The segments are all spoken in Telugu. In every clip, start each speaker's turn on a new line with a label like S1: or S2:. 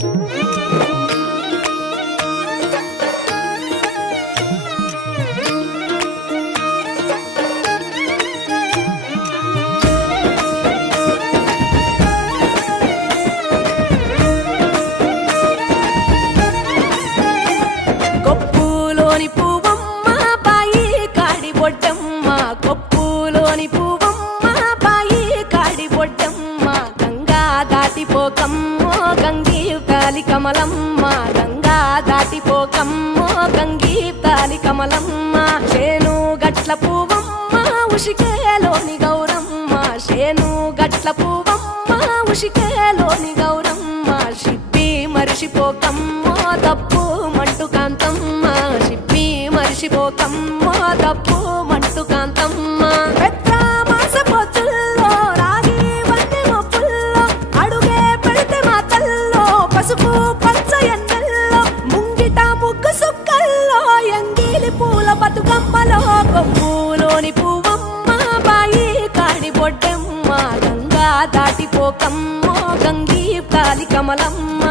S1: Thank you. కమలమ్మ గంగా దాటిపోకమ్మ గంగీతాలి కమలమ్మ చేను గట్ల పువ్వమ్మ ఉషికేలోని గౌరమ్మ చేను గట్ల పువ్వమ్మ ఉషికేలోని గౌరమ్మ షిప్పి మరిషిపోకమ్మ తప్పు మంటు కాంతమ్మ షిప్పి మరిషిపోకమ్మ తప్పు దాటిపోకమ్మ గంగీ తాలి కమలమ్మ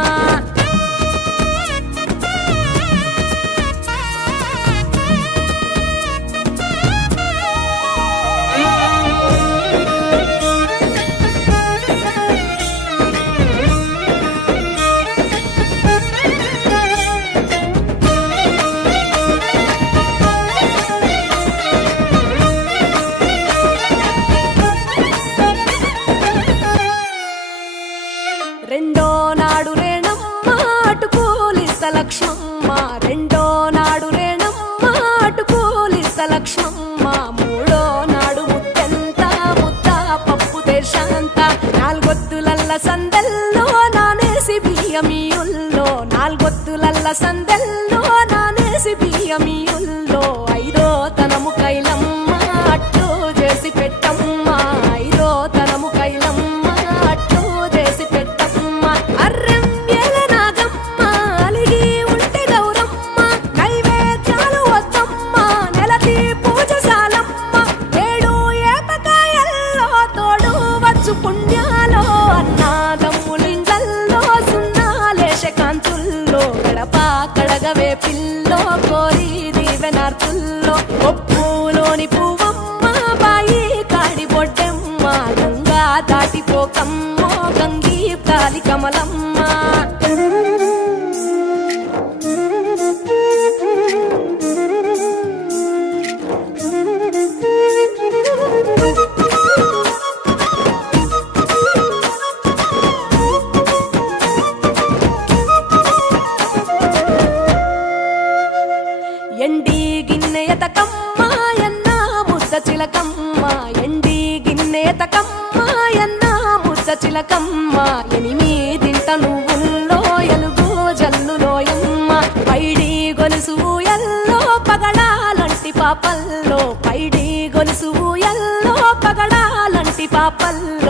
S1: రెండో నాడు రేణమ్మ అటుకూలిస్త లక్ష్మమ్మ రెండో నాడు రేణమ్మ అటుకూలిస్త లక్ష్మమ్మ మూడో నాడు ముత్తెంత ముద్ద పప్పు దేశాంత. నాలుగొత్తులల్ల సందెల్లో నానేసి బియ్యమీయుల్లో. నాలుగొత్తులల్ల సందెల్లో যাবে পিল্ল করে ఎండి గిన్నెయతకమ్మ ఎన్న ముద్ద చిలకమ్మ. ఎండి గిన్నెయతకమ్మ ఎన్న ముద్ద చిలకమ్మ. ఎనిమిదింట నువ్వుల్లో ఎలుగు జల్లులోయమ్మ పైడి గొలుసు ఎల్లో పగడాలంటి పాపల్లో. పైడి గొలుసు ఎల్లో పగడాలంటి పాపల్లో.